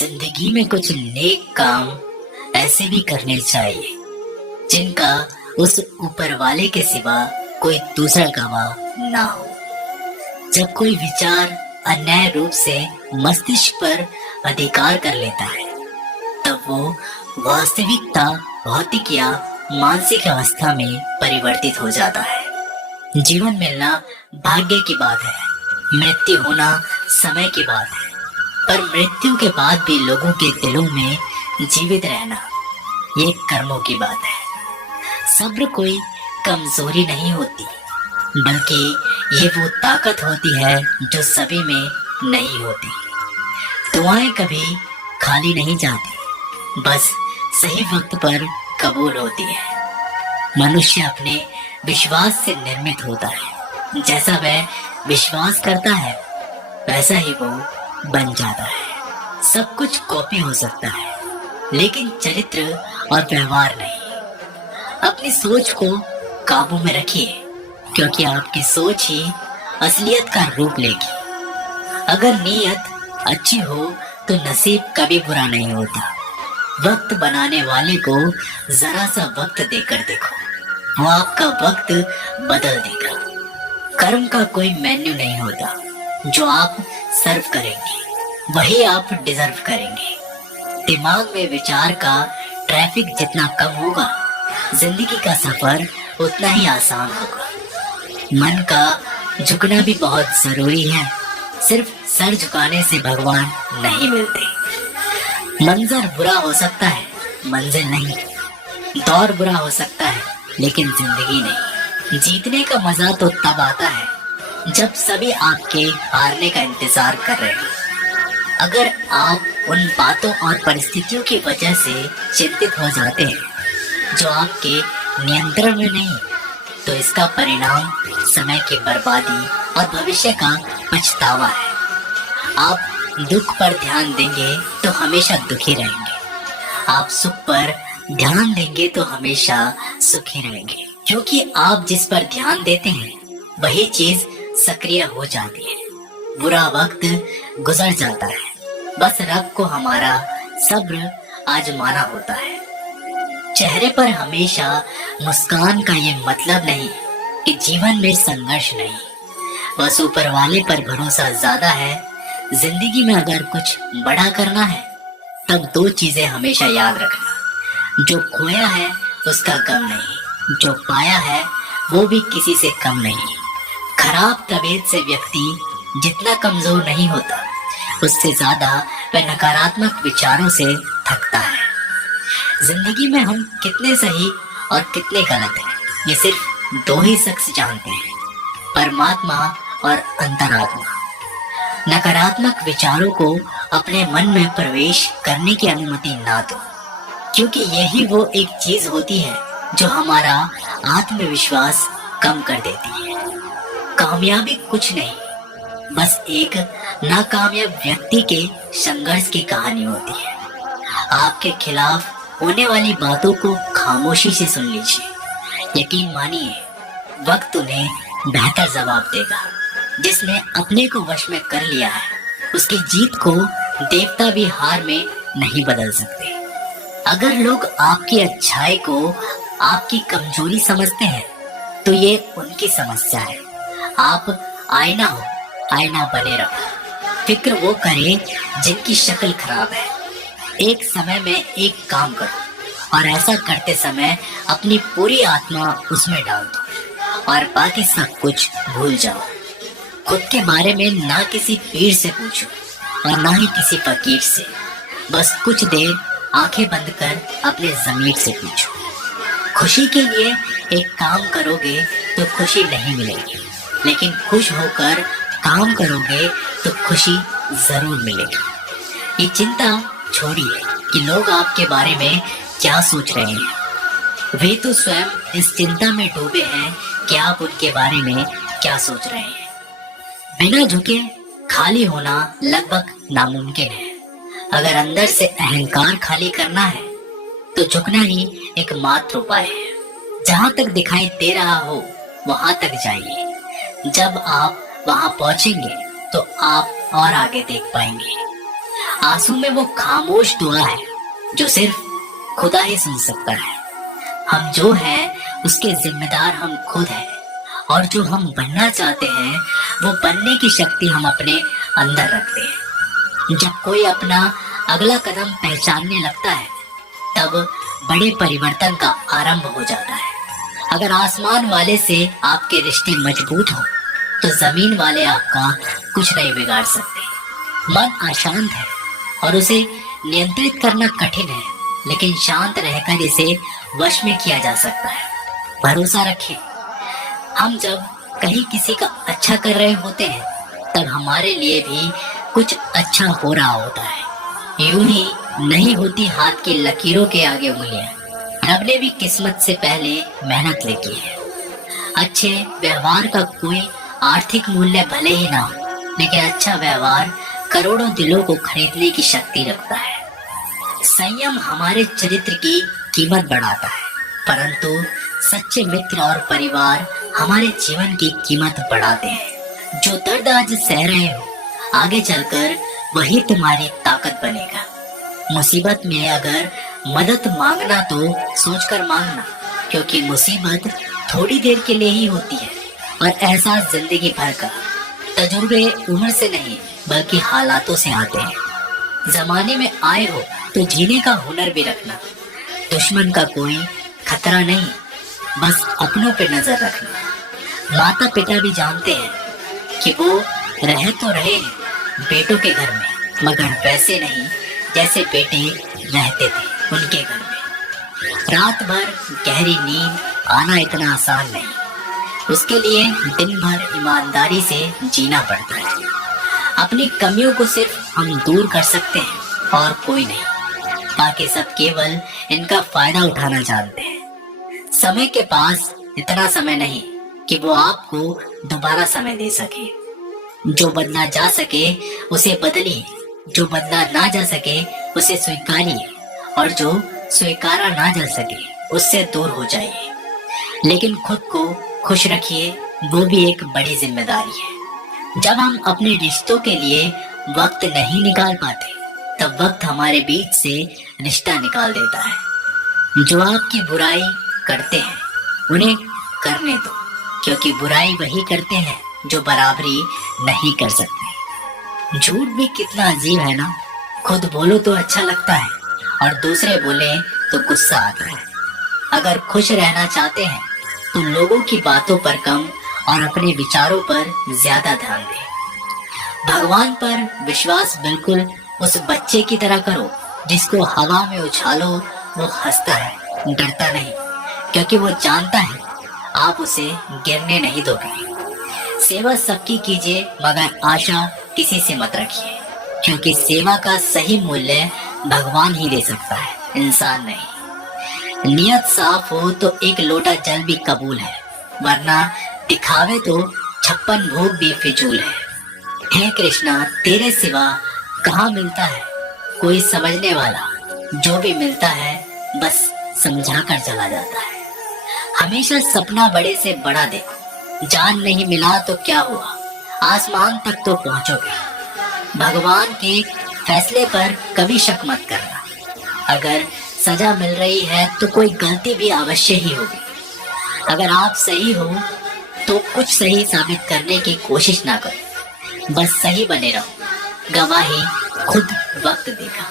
जिंदगी में कुछ नेक काम ऐसे भी करने चाहिए जिनका उस ऊपर वाले के सिवा कोई दूसरा गवाह ना हो। जब कोई विचार अन्याय रूप से मस्तिष्क पर अधिकार कर लेता है तब वो वास्तविकता भौतिक या मानसिक अवस्था में परिवर्तित हो जाता है। जीवन मिलना भाग्य की बात है, मृत्यु होना समय की बात है, पर मृत्यु के बाद भी लोगों के दिलों में जीवित रहना ये कर्मों की बात है। सब्र कोई कमजोरी नहीं होती, बल्कि ये वो ताकत होती है जो सभी में नहीं होती। दुआएं कभी खाली नहीं जाती, बस सही वक्त पर कबूल होती है। मनुष्य अपने विश्वास से निर्मित होता है, जैसा वह विश्वास करता है वैसा ही वो बन जाता है। सब कुछ कॉपी हो सकता है, लेकिन चरित्र और व्यवहार नहीं। अपनी सोच को काबू में रखिए, क्योंकि आपकी सोच ही असलियत का रूप लेगी। अगर नीयत अच्छी हो तो नसीब कभी बुरा नहीं होता। वक्त बनाने वाले को जरा सा वक्त देकर देखो, वो आपका वक्त बदल देगा। कर्म का कोई मेन्यू नहीं होता, जो आप सर्व करेंगे वही आप डिजर्व करेंगे। दिमाग में विचार का ट्रैफिक जितना कम होगा, जिंदगी का सफर उतना ही आसान होगा। मन का झुकना भी बहुत जरूरी है, सिर्फ सर झुकाने से भगवान नहीं मिलते। मंजर बुरा हो सकता है, मंजिल नहीं। दौर बुरा हो सकता है, लेकिन जिंदगी नहीं। जीतने का मजा तो तब आता है जब सभी आपके हारने का इंतजार कर रहे हैं। अगर आप उन बातों और परिस्थितियों की वजह से चिंतित हो जाते हैं जो आपके नियंत्रण में नहीं, तो इसका परिणाम समय की बर्बादी और भविष्य का पछतावा है। आप दुख पर ध्यान देंगे तो हमेशा दुखी रहेंगे, आप सुख पर ध्यान देंगे तो हमेशा सुखी रहेंगे। क्योंकि आप जिस पर ध्यान देते हैं वही चीज सक्रिय हो जाती है। बुरा वक्त गुजर जाता है, बस रब को हमारा सब्र आजमाना होता है। चेहरे पर हमेशा मुस्कान का ये मतलब नहीं कि जीवन में संघर्ष नहीं, बस ऊपर वाले पर भरोसा ज्यादा है। जिंदगी में अगर कुछ बड़ा करना है तब दो चीजें हमेशा याद रखना, जो खोया है उसका गम नहीं, जो पाया है वो भी किसी से कम नहीं। खराब तबीयत से व्यक्ति जितना कमजोर नहीं होता, उससे ज्यादा वह नकारात्मक विचारों से थकता है। जिंदगी में हम कितने सही और कितने गलत हैं, ये सिर्फ दो ही शख्स जानते हैं, परमात्मा और अंतरात्मा। नकारात्मक विचारों को अपने मन में प्रवेश करने की अनुमति ना दो, क्योंकि यही वो एक चीज होती है जो हमारा आत्मविश्वास कम कर देती है। कामयाबी कुछ नहीं, बस एक नाकामयाब व्यक्ति के संघर्ष की कहानी होती है। आपके खिलाफ होने वाली बातों को खामोशी से सुन लीजिए। यकीन मानिए, वक्त उन्हें बेहतर जवाब देगा। जिसने अपने को वश में कर लिया है, उसकी जीत को देवता भी हार में नहीं बदल सकते। अगर लोग आपकी अच्छाई को आपकी कमजोरी समझते हैं तो ये उनकी समस्या है। आप आईना हो, आईना बने रहो। फिक्र वो करें जिनकी शक्ल खराब है। एक समय में एक काम करो और ऐसा करते समय अपनी पूरी आत्मा उसमें डाल दो और बाकी सब कुछ भूल जाओ। खुद के बारे में ना किसी पीर से पूछो और ना ही किसी फकीर से। बस कुछ देर आंखें बंद कर अपने ज़मीर से पूछो। खुशी के लिए एक काम करोगे तो खुशी नहीं मिलेगी, लेकिन खुश होकर काम करोगे तो खुशी जरूर मिलेगी। ये चिंता छोड़िए कि लोग आपके बारे में क्या सोच रहे हैं। वे तो स्वयं इस चिंता में डूबे हैं कि आप उनके बारे में क्या सोच रहे हैं। बिना झुके खाली होना लगभग नामुमकिन है। अगर अंदर से अहंकार खाली करना है तो झुकना ही एकमात्र उपाय है। जहां तक दिखाई दे रहा हो वहां तक जाइए। जब आप वहां पहुंचेंगे तो आप और आगे देख पाएंगे। आंसू में वो खामोश दुआ है जो सिर्फ खुदा ही सुन सकता है। हम जो हैं उसके जिम्मेदार हम खुद हैं, और जो हम बनना चाहते हैं वो बनने की शक्ति हम अपने अंदर रखते हैं। जब कोई अपना अगला कदम पहचानने लगता है तब बड़े परिवर्तन का आरंभ हो जाता है। अगर आसमान वाले से आपके रिश्ते मजबूत हो तो जमीन वाले आपका कुछ नहीं बिगाड़ सकते। मन अशांत है और उसे नियंत्रित करना कठिन है, लेकिन शांत रहकर इसे वश में किया जा सकता है। भरोसा रखें, हम जब कहीं किसी का अच्छा कर रहे होते हैं तब हमारे लिए भी कुछ अच्छा हो रहा होता है। यूं ही नहीं होती हाथ की लकीरों के आगे उंगलियां। रब ने भी किस्मत से पहले मेहनत लिखी है। अच्छे व्यवहार का कोई आर्थिक मूल्य भले ही ना हो, लेकिन अच्छा व्यवहार करोड़ों दिलों को खरीदने की शक्ति रखता है। संयम हमारे चरित्र की कीमत बढ़ाता है, परंतु सच्चे मित्र और परिवार हमारे जीवन की कीमत बढ़ाते हैं। जो दर्द आज सह रहे हो, आगे चलकर वही तुम्हारी ताकत बनेगा। मुसीबत में अगर मदद मांगना तो सोचकर मांगना, क्योंकि मुसीबत थोड़ी देर के लिए ही होती है और एहसास जिंदगी भर का। तजुर्बे उम्र से नहीं बल्कि हालातों से आते हैं। जमाने में आए हो तो जीने का हुनर भी रखना। दुश्मन का कोई खतरा नहीं, बस अपनों पे नजर रखना। माता पिता भी जानते हैं कि वो रह तो रहे हैं बेटों के घर में, मगर वैसे नहीं जैसे बेटे रहते थे उनके घर में। रात भर गहरी नींद आना इतना आसान नहीं, उसके लिए दिन भर ईमानदारी से जीना पड़ता है। अपनी कमियों को सिर्फ हम दूर कर सकते हैं और कोई नहीं। बाकी सब केवल इनका फायदा उठाना जानते हैं। समय के पास इतना समय नहीं कि वो आपको दोबारा समय दे सके। जो बदला जा सके उसे बदलिए, जो बदला ना जा सके उसे स्वीकारिए, और जो स्वीकारा ना जा सके उससे दूर हो जाइए। लेकिन खुद को खुश रखिए, वो भी एक बड़ी जिम्मेदारी है। जब हम अपने रिश्तों के लिए वक्त नहीं निकाल पाते तब वक्त हमारे बीच से रिश्ता निकाल देता है। जो आपकी बुराई करते हैं उन्हें करने दो, क्योंकि बुराई वही करते हैं जो बराबरी नहीं कर सकते। झूठ भी कितना अजीब है ना, खुद बोलो तो अच्छा लगता है और दूसरे बोले तो गुस्सा आता है। अगर खुश रहना चाहते हैं तो लोगों की बातों पर कम और अपने विचारों पर ज्यादा ध्यान दें। भगवान पर विश्वास बिल्कुल उस बच्चे की तरह करो जिसको हवा में उछालो वो हंसता है, डरता नहीं, क्योंकि वो जानता है आप उसे गिरने नहीं दोगे। सेवा सबकी कीजिए, मगर आशा किसी से मत रखिए, क्योंकि सेवा का सही मूल्य भगवान ही दे सकता है, इंसान नहीं। नियत साफ हो तो एक लोटा जल भी कबूल है, वरना दिखावे तो 56 भोग भी फिजूल है। हे कृष्णा, तेरे सिवा कहाँ मिलता है कोई समझने वाला, जो भी मिलता है बस समझा कर चला जाता है। हमेशा सपना बड़े से बड़ा देखो, जान नहीं मिला तो क्या हुआ, आसमान तक तो पहुंचोगे। भगवान के फैसले पर कभी शक मत करना। अगर सजा मिल रही है तो कोई गलती भी अवश्य ही होगी। अगर आप सही हो तो कुछ सही साबित करने की कोशिश ना करो, बस सही बने रहो। गवाही खुद वक्त देगा।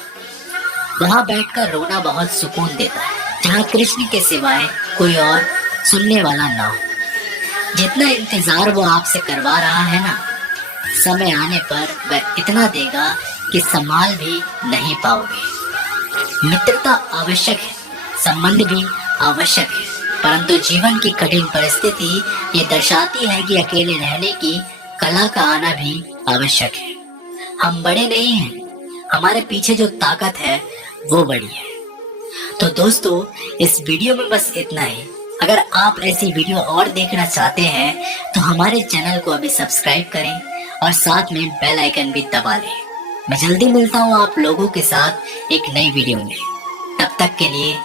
वहां बैठकर रोना बहुत सुकून देता है, जहाँ कृष्ण के सिवाय कोई और सुनने वाला ना हो। जितना इंतजार वो आपसे करवा रहा है ना, समय आने पर वह इतना देगा कि संभाल भी नहीं पाओगे। मित्रता आवश्यक है, संबंध भी आवश्यक है, परंतु जीवन की कठिन परिस्थिति ये दर्शाती है कि अकेले रहने की कला का आना भी आवश्यक है। हम बड़े नहीं हैं, हमारे पीछे जो ताकत है वो बड़ी है। तो दोस्तों, इस वीडियो में बस इतना ही। अगर आप ऐसी वीडियो और देखना चाहते हैं तो हमारे चैनल को अभी सब्सक्राइब करें और साथ में बेल आइकन भी दबा लें। मैं जल्दी मिलता हूँ आप लोगों के साथ एक नई वीडियो में। तब तक के लिए